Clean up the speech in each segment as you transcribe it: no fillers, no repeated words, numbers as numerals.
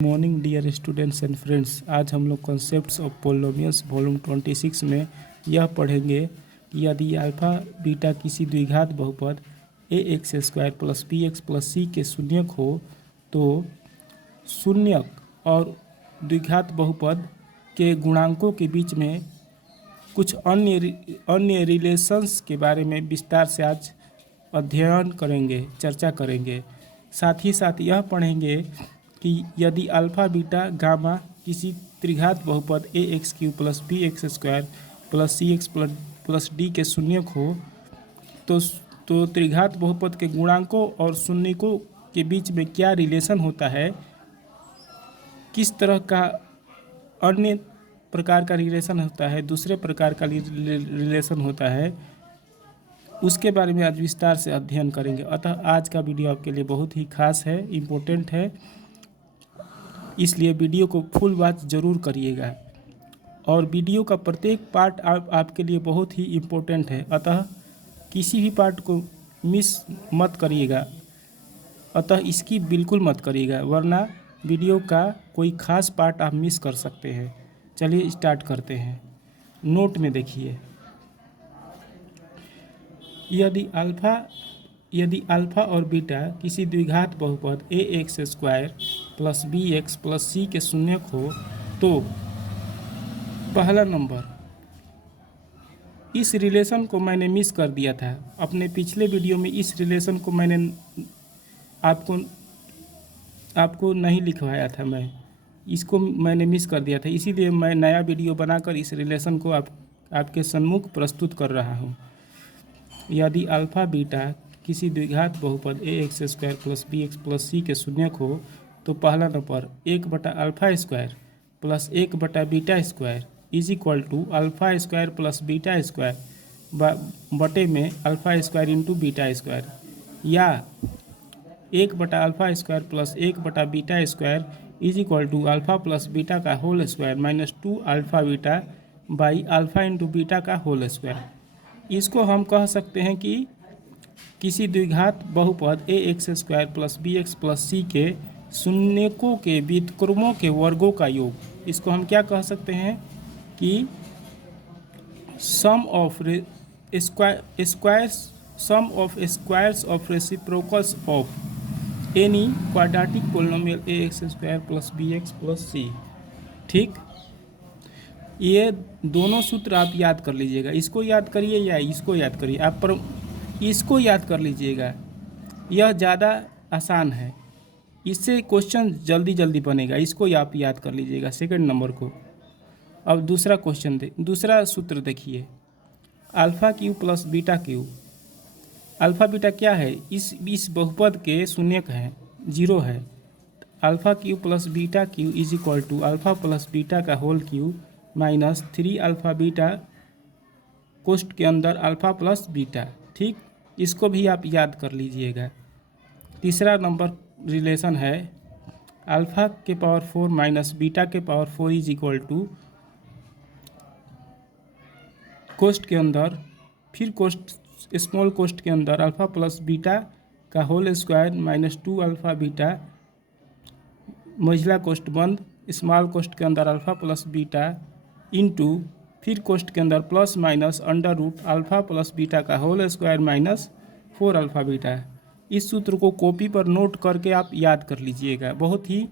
Morning dear students and friends. आज हम लोग कॉन्सेप्ट्स ऑफ पोलिनोमियल्स वॉल्यूम 26 में यह पढ़ेंगे कि यदि अल्फ़ा बीटा किसी द्विघात बहुपद a x square plus b x plus c के शून्यक हो तो शून्यक और द्विघात बहुपद के गुणांकों के बीच में कुछ अन्य रिलेशंस के बारे में विस्तार से आज अध्ययन करेंगे, चर्चा करेंगे। साथ ही साथ यह पढ़ेंगे कि यदि अल्फ़ा बीटा गामा किसी त्रिघात बहुपद a x cube plus b x square plus c x plus d के शून्यक हो तो त्रिघात बहुपद के गुणांकों और शून्यकों के बीच में क्या रिलेशन होता है, किस तरह का अन्य प्रकार का रिलेशन होता है, दूसरे प्रकार का रिलेशन होता है, उसके बारे में आज विस्तार से अध्ययन करेंगे। अतः आज का वीडियो आपके लिए बहुत ही खास है, इम्पोर्टेंट है, इसलिए वीडियो को फुल वॉच ज़रूर करिएगा और वीडियो का प्रत्येक पार्ट आपके लिए बहुत ही इम्पोर्टेंट है। अतः किसी भी पार्ट को मिस मत करिएगा, अतः इसकी बिल्कुल मत करिएगा, वरना वीडियो का कोई ख़ास पार्ट आप मिस कर सकते हैं। चलिए स्टार्ट करते हैं। नोट में देखिए, यदि अल्फ़ा और बीटा किसी द्विघात बहुपद a x square plus b x plus c के शून्यक हो तो पहला नंबर, इस रिलेशन को मैंने मिस कर दिया था अपने पिछले वीडियो में। इस रिलेशन को मैंने आपको नहीं लिखवाया था, इसको मैंने मिस कर दिया था, इसीलिए मैं नया वीडियो बनाकर इस रिलेशन को आपके सम्मुख प्रस्तुत कर रहा हूँ। यदि अल्फ़ा बीटा किसी द्विघात बहुपद a x square plus b x plus c के शून्यक हो तो पहला नंबर 1/अल्फ़ा स्क्वायर प्लस 1/बीटा square is equal to alpha square plus beta square बटे में alpha square into beta square, या 1/अल्फ़ा स्क्वायर प्लस 1/बीटा square is equal to alpha plus beta का whole square minus 2 alpha beta by alpha into beta का whole square. इसको हम कह सकते हैं कि किसी द्विघात बहुपद a x square plus b x plus c के शून्यकों के व्युत्क्रमों के वर्गों का योग। इसको हम क्या कह सकते हैं कि sum of squares of reciprocals of any quadratic polynomial a x square plus b x plus c. ठीक, ये दोनों सूत्र आप याद कर लीजिएगा। इसको याद करिए या इसको याद करिए, आप पर इसको याद कर लीजिएगा, यह ज़्यादा आसान है, इससे क्वेश्चन जल्दी बनेगा। इसको आप याद कर लीजिएगा सेकंड नंबर को। अब दूसरा क्वेश्चन दूसरा सूत्र देखिए, alpha cube plus beta cube. Alpha beta क्या है, इस बहुपद के शून्यक हैं, 0 है। Alpha cube plus beta cube is equal to alpha plus beta का whole cube minus 3 alpha beta कोष्ठ के अंदर अल्फ़ा प्लस बीटा। ठीक, इसको भी आप याद कर लीजिएगा। तीसरा नंबर रिलेशन है अल्फ़ा के पावर 4 माइनस बीटा के पावर 4 इज इक्वल टू कोष्ठ के अंदर, फिर स्मॉल कोष्ठ के अंदर अल्फ़ा प्लस बीटा का whole square minus 2 alpha beta मझला कोष्ठ बंद स्मॉल कोष्ठ के अंदर अल्फ़ा प्लस बीटा इंटू फिर कोष्ठ के अंदर plus minus under root alpha plus beta का whole square minus 4 alpha beta. इस सूत्र को कॉपी पर नोट करके आप याद कर लीजिएगा, बहुत ही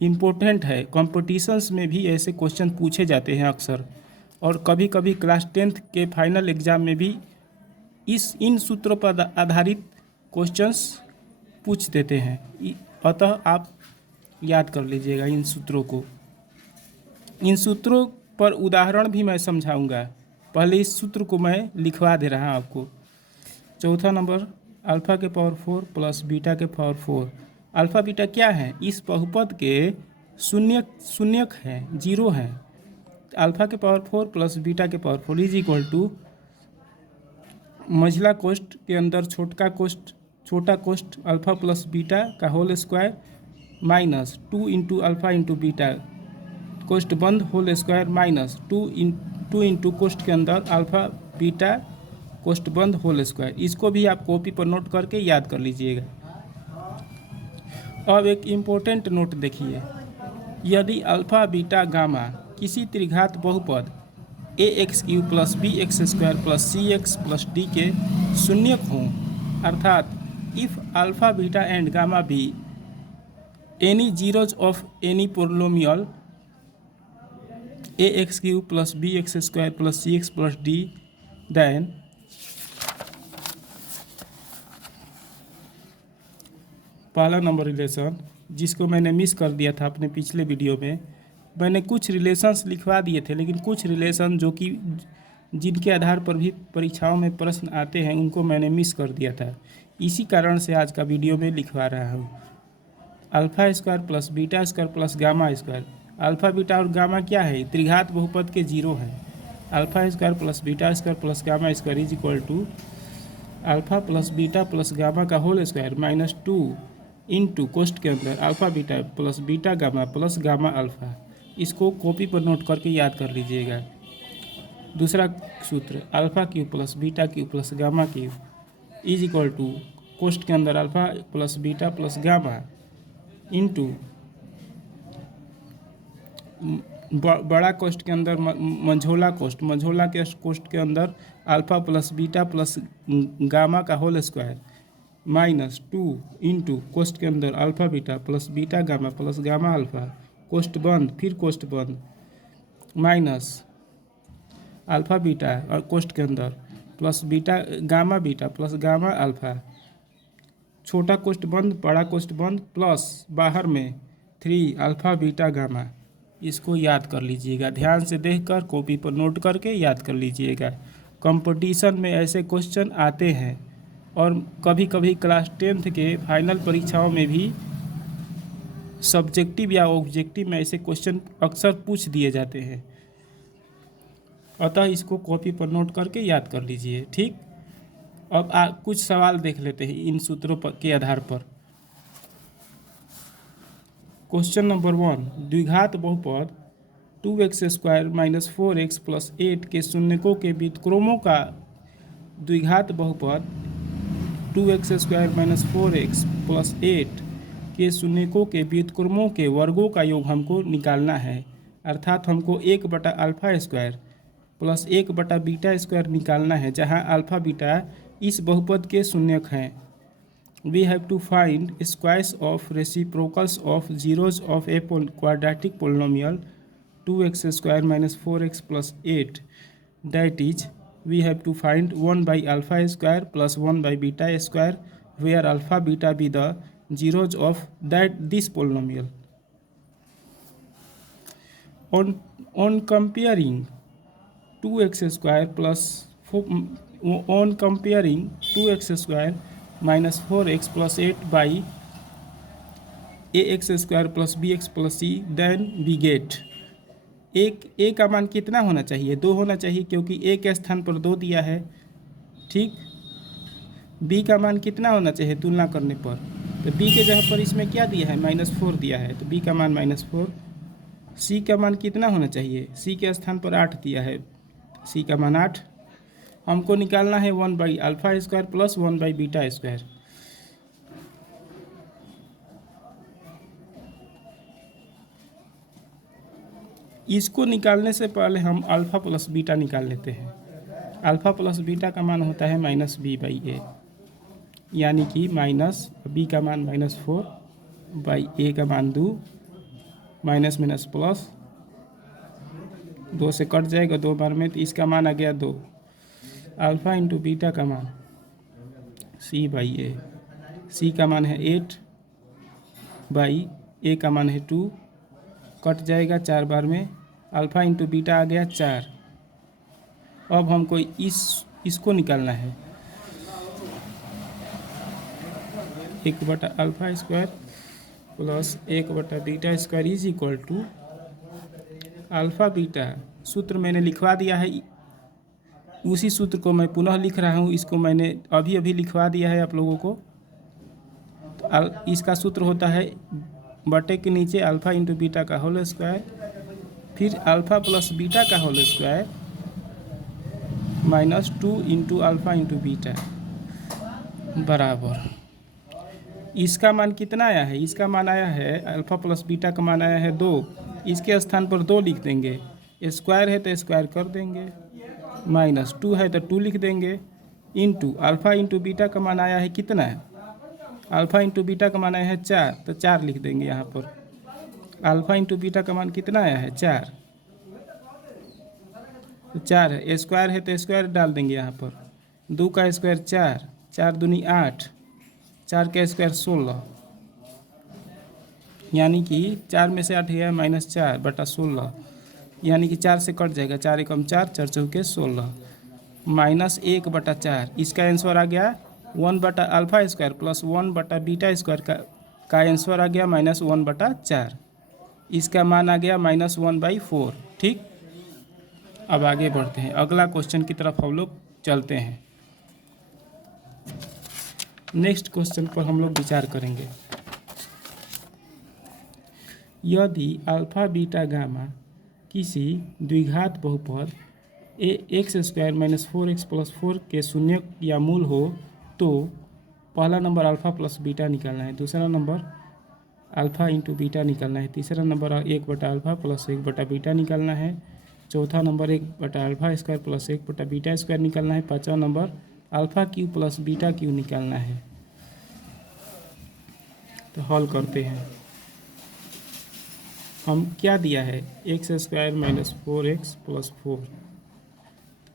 इम्पोर्टेंट है। कॉम्पिटिशन्स में भी ऐसे क्वेश्चन पूछे जाते हैं अक्सर, और कभी कभी क्लास 10th के फाइनल एग्ज़ाम में भी इन सूत्रों पर आधारित क्वेश्चंस पूछ देते हैं। अतः आप याद कर लीजिएगा इन सूत्रों को। इन सूत्रों पर उदाहरण भी मैं समझाऊंगा, पहले इस सूत्र को मैं लिखवा दे रहा हूँ आपको। चौथा नंबर, अल्फ़ा के पावर 4 प्लस बीटा के पावर 4। अल्फ़ा बीटा क्या है, इस बहुपद के शून्यक हैं, 0 हैं। अल्फ़ा के पावर 4 प्लस बीटा के पावर 4 इज इक्वल टू मझला कोष्ठ के अंदर छोटा कोष्ठ अल्फ़ा प्लस बीटा का whole square minus 2 into alpha into beta कोष्ठ बंद होल स्क्वायर माइनस 2 इंटू कोष्ठ के अंदर अल्फ़ा बीटा कोष्ठ बंद होल स्क्वायर। इसको भी आप कॉपी पर नोट करके याद कर लीजिएगा। अब एक इम्पोर्टेंट नोट देखिए, यदि अल्फा बीटा गामा किसी त्रिघात बहुपद a x cube plus b x square plus c x plus d के शून्यक हों, अर्थात if alpha beta and gamma be any zeros of any polynomial a x cube plus b x square plus c x plus d, then पहला number relation, जिसको मैंने miss कर दिया था अपने पिछले वीडियो में, मैंने कुछ रिलेशंस लिखवा दिए थे, लेकिन कुछ रिलेशन जो कि जिनके आधार पर भी परीक्षाओं में प्रश्न आते हैं उनको मैंने मिस कर दिया था। इसी कारण से आज का वीडियो में लिखवा रहा हूँ। Alpha square plus beta square plus gamma square, alpha beta और गामा क्या है? त्रिघात बहुपद के जीरो हैं। Alpha square plus beta square plus gamma square is equal to alpha plus beta plus gamma का होल स्क्वायर माइनस 2 इंटू कोष्ट के अंदर alpha beta plus beta gamma plus gamma alpha. इसको कॉपी पर नोट करके याद कर लीजिएगा। दूसरा सूत्र alpha cube plus beta Q plus gamma cube is equal to कोष्ट के अंदर alpha plus beta plus gamma into बड़ा कोष्ट के अंदर मंझोला के कोष्ट के अंदर alpha plus beta plus gamma का होल स्क्वायर माइनस 2 इंटू कोष्ट के अंदर alpha beta plus beta gamma plus gamma alpha, कोष्ट बंद, फिर कोष्ट बंद, माइनस अल्फ़ा बीटा और कोष्ट के अंदर plus beta plus gamma alpha, छोटा कोष्ट बंद बड़ा कोष्ट बंद, प्लस बाहर में 3 अल्फ़ा बीटा गामा। इसको याद कर लीजिएगा, ध्यान से देखकर कॉपी पर नोट करके याद कर लीजिएगा। कंपटीशन में ऐसे क्वेश्चन आते हैं और कभी कभी क्लास 10th के फाइनल परीक्षाओं में भी सब्जेक्टिव या ऑब्जेक्टिव में ऐसे क्वेश्चन अक्सर पूछ दिए जाते हैं। अतः इसको कॉपी पर नोट करके याद कर लीजिए। ठीक, अब कुछ सवाल देख लेते हैं इन सूत्रों के आधार पर। क्वेश्चन नंबर 1, द्विघात बहुपद 2x square minus 4x plus 8 के शून्यकों के व्युत्क्रमों का द्विघात बहुपद 2x square minus 4x plus 8 के शून्यकों के व्युत्क्रमों के वर्गों का योग हमको निकालना है। अर्थात हमको 1 बटा अल्फ़ा स्क्वायर प्लस 1 बटा बीटा स्क्वायर निकालना है, जहां अल्फ़ा बीटा इस बहुपद के शून्यक हैं। We have to find squares of reciprocals of zeros of a quadratic polynomial 2x square minus 4x plus 8. That is, we have to find 1 by alpha square plus 1 by beta square, where alpha beta be the zeros of this polynomial. On comparing 2x square plus 2x square minus 4x plus 8 by ax square plus bx plus c, then we get a का मान कितना होना चाहिए? 2 होना चाहिए, क्योंकि a के स्थान पर 2 दिया है। ठीक, b का मान कितना होना चाहिए तुलना करने पर? तो b के जगह पर इसमें क्या दिया है? -4 दिया है, तो b का मान -4। c का मान कितना होना चाहिए? c के स्थान पर 8 दिया है, c का मान 8। हमको निकालना है 1 by alpha square plus 1 by beta square. इसको निकालने से पहले हम अल्फ़ा प्लस बीटा निकाल लेते हैं। अल्फ़ा प्लस बीटा का मान होता है -b/a, यानी कि माइनस b का मान -4 बाई a का मान 2, माइनस माइनस प्लस 2 से कट जाएगा 2 बार में, तो इसका मान आ गया 2। अल्फ़ा इंटू बीटा का मान c/a, c का मान है 8 बाई a का मान है 2, कट जाएगा 4 बार में। अल्फ़ा इंटू बीटा आ गया 4। अब हमको इसको निकालना है, 1 बटा अल्फ़ा स्क्वायर प्लस 1 बटा beta square is equal to alpha beta. सूत्र मैंने लिखवा दिया है, उसी सूत्र को मैं पुनः लिख रहा हूँ। इसको मैंने अभी लिखवा दिया है आप लोगों को। तो इसका सूत्र होता है बटे के नीचे अल्फ़ा इंटू बीटा का होल स्क्वायर, फिर अल्फ़ा प्लस बीटा का whole square minus 2 into alpha into beta बराबर इसका मान कितना आया है, इसका मान आया है अल्फा प्लस बीटा का मान आया है 2। इसके स्थान पर 2 लिख देंगे, स्क्वायर है तो स्क्वायर कर देंगे, माइनस 2 है तो 2 लिख देंगे, इंटू अल्फा इंटू बीटा का मान आया है कितना है, अल्फा इंटू बीटा का मान आया है 4 तो 4 लिख देंगे यहाँ पर। अल्फा इंटू बीटा का मान कितना आया है 4, तो 4 है, स्क्वायर है तो स्क्वायर डाल देंगे यहाँ पर। 2 का स्क्वायर 4, 4 दूनी 8, 4 का स्क्वायर 16, यानी कि 4 में से 8 गया -4 बटा 16, यानी कि 4 से कट जाएगा, 4 एकम 4, 4 चौके 16, -1 बटा 4। इसका आंसर आ गया 1 बटा अल्फा स्क्वायर प्लस 1 बटा बीटा स्क्वायर का आंसर आ गया -1 बटा 4। इसका मान आ गया -1/4। ठीक, अब आगे बढ़ते हैं, अगला क्वेश्चन की तरफ हम लोग चलते हैं। नेक्स्ट क्वेश्चन पर हम लोग विचार करेंगे। यदि अल्फा बीटा गामा किसी द्विघात बहुपद (x² - 4x + 4) के शून्य या मूल हो तो पहला नंबर अल्फा प्लस बीटा निकालना है, दूसरा नंबर अल्फा इंटू बीटा निकालना है, तीसरा नंबर 1 बटा अल्फा प्लस 1 बटा बीटा निकालना है, चौथा नंबर 1 बटा अल्फा स्क्वायर प्लस 1 बटा बीटा स्क्वायर निकालना है, पाँचवा number alpha Q plus beta Q निकालना है। तो हल करते हैं। हम क्या दिया है, (x² - 4x + 4),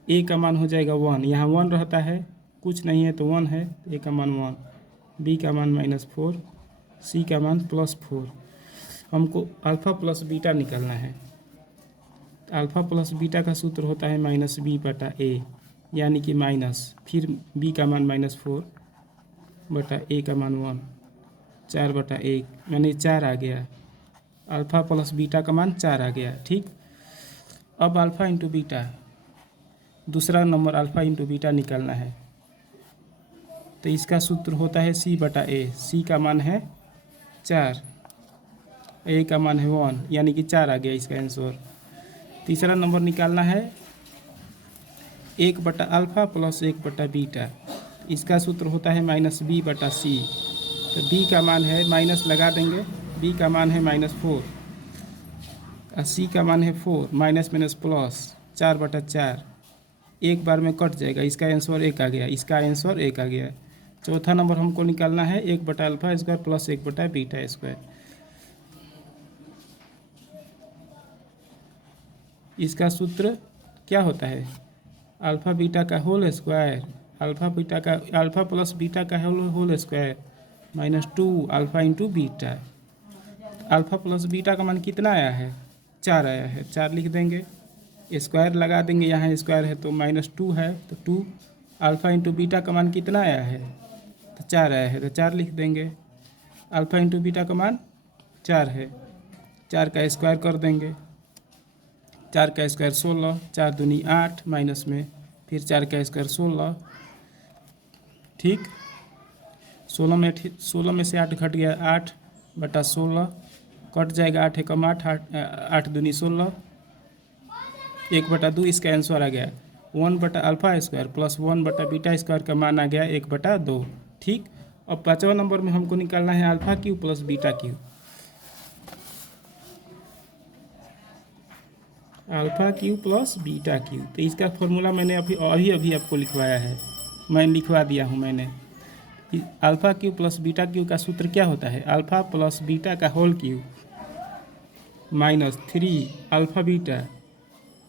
ए का मान हो जाएगा 1, यहाँ 1 रहता है, कुछ नहीं है तो 1 है, ए का मान 1, बी का मान -4, सी का मान +4। हमको अल्फ़ा प्लस बीटा निकालना है। अल्फ़ा प्लस बीटा का सूत्र होता है -b बटा ए, यानी कि माइनस, फिर b का मान -4 बटा ए का मान 1, 4 बटा 1, यानी 4 आ गया। अल्फ़ा प्लस बीटा का मान 4 आ गया। ठीक, अब अल्फ़ा इंटू बीटा, दूसरा नंबर अल्फ़ा इंटू बीटा निकालना है, तो इसका सूत्र होता है c बटा ए। c का मान है 4, ए का मान है 1, यानी कि 4 आ गया इसका आंसर। तीसरा नंबर निकालना है 1 बटा अल्फ़ा प्लस 1 बटा बीटा, इसका सूत्र होता है -b बटा c। तो b का मान है, माइनस लगा देंगे, b का मान है -4 और c का मान है 4, माइनस माइनस प्लस 4 बटा 4, एक बार में कट जाएगा, इसका आंसर 1 आ गया, इसका आंसर 1 आ गया। चौथा नंबर हमको निकालना है 1 बटा अल्फ़ा स्क्वायर प्लस 1 बटा बीटा स्क्वायर, इसका सूत्र क्या होता है, अल्फ़ा बीटा का whole square, alpha plus beta का whole square -2 alpha into beta. Alpha plus beta का मान कितना आया है, 4 आया है, 4 लिख देंगे, स्क्वायर लगा देंगे, यहाँ स्क्वायर है तो -2 है, तो 2 अल्फ़ा इंटू बीटा का मान कितना आया है, तो 4 आया है, तो 4 लिख देंगे। अल्फ़ा इंटू बीटा का मान 4 है, 4 का स्क्वायर कर देंगे, 4 का स्क्वायर 16, 4 दूनी 8, माइनस में फिर 4 का स्क्वायर 16। ठीक, 16 में से 8 घट गया, 8 बटा 16 कट जाएगा, 8 एकम 8, 8 दूनी 16, 1 बटा 2, इसका आंसर आ गया 1 बटा अल्फ़ा स्क्वायर प्लस 1 बटा बीटा स्क्वायर का मान आ गया 1 बटा 2। ठीक, अब पाँचवा नंबर में हमको निकालना है alpha cube plus beta cube. Alpha cube plus beta Q, तो इसका फॉर्मूला मैंने अभी आपको लिखवाया है, मैं लिखवा दिया हूँ मैंने। Alpha cube plus beta cube का सूत्र क्या होता है, अल्फ़ा प्लस बीटा का whole cube -3 alpha beta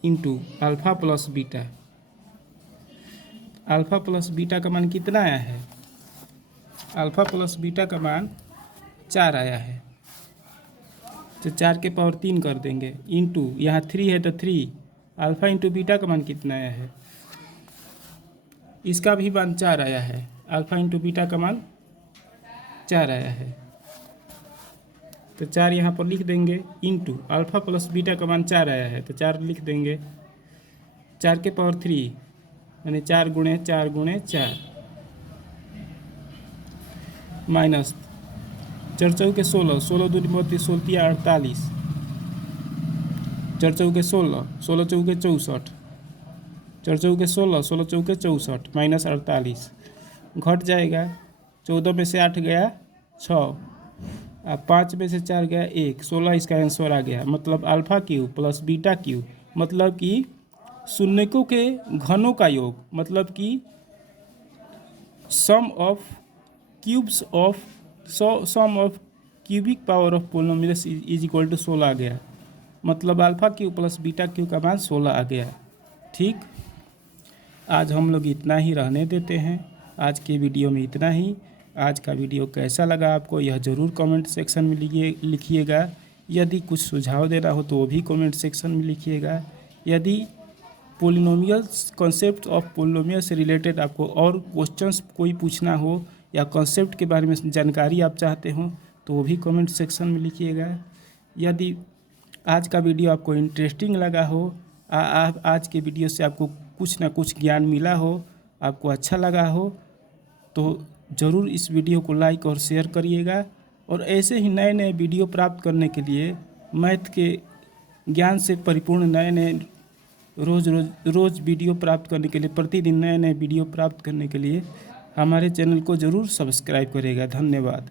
into alpha plus beta. Alpha plus beta का मान कितना आया है, अल्फ़ा प्लस बीटा का मान 4 आया है, तो 4 के पावर 3 कर देंगे, इंटू यहाँ 3 है तो 3, अल्फ़ा इंटू बीटा का मान कितना आया है, इसका भी मान 4 आया है, अल्फ़ा इंटू बीटा का मान 4 आया है, तो 4 यहाँ पर लिख देंगे, इंटू अल्फ़ा प्लस बीटा का मान 4 आया है, तो 4 लिख देंगे, 4 के पावर 3 यानी 4 गुणे 4 गुणे 4, माइनस 4 चौके 16, 16 दूनी 32, 16 48, 4 चौके 16, 16 चौके 64, 4 चौके 16, 16 चौके 64, -48 घट जाएगा, 14 में से 8 गया 6 अब 5 में से 4 गया 1, 16 इसका आंसर आ गया। मतलब alpha cube plus beta cube मतलब कि शून्यकों के घनों का योग, मतलब कि sum of cubes of sum of cubic power of polynomials is equal to 16 आ गया। मतलब alpha cube plus beta cube का मान 16 आ गया। ठीक, आज हम लोग इतना ही रहने देते हैं। आज के वीडियो में इतना ही। आज का वीडियो कैसा लगा आपको यह ज़रूर कमेंट सेक्शन में लिखिएगा। यदि कुछ सुझाव देना हो तो वो भी कमेंट सेक्शन में लिखिएगा। यदि पोलिनोमियल्स कॉन्सेप्ट ऑफ पोलिनोमियल से रिलेटेड आपको और क्वेश्चंस कोई पूछना हो या कॉन्सेप्ट के बारे में जानकारी आप चाहते हो तो वो भी कमेंट सेक्शन में लिखिएगा। यदि आज का वीडियो आपको इंटरेस्टिंग लगा हो, आज के वीडियो से आपको कुछ ना कुछ ज्ञान मिला हो, आपको अच्छा लगा हो, तो ज़रूर इस वीडियो को लाइक और शेयर करिएगा। और ऐसे ही नए नए वीडियो प्राप्त करने के लिए, मैथ के ज्ञान से परिपूर्ण नए नए रोज़ वीडियो प्राप्त करने के लिए, प्रतिदिन नए नए वीडियो प्राप्त करने के लिए हमारे चैनल को ज़रूर सब्सक्राइब करिएगा। धन्यवाद।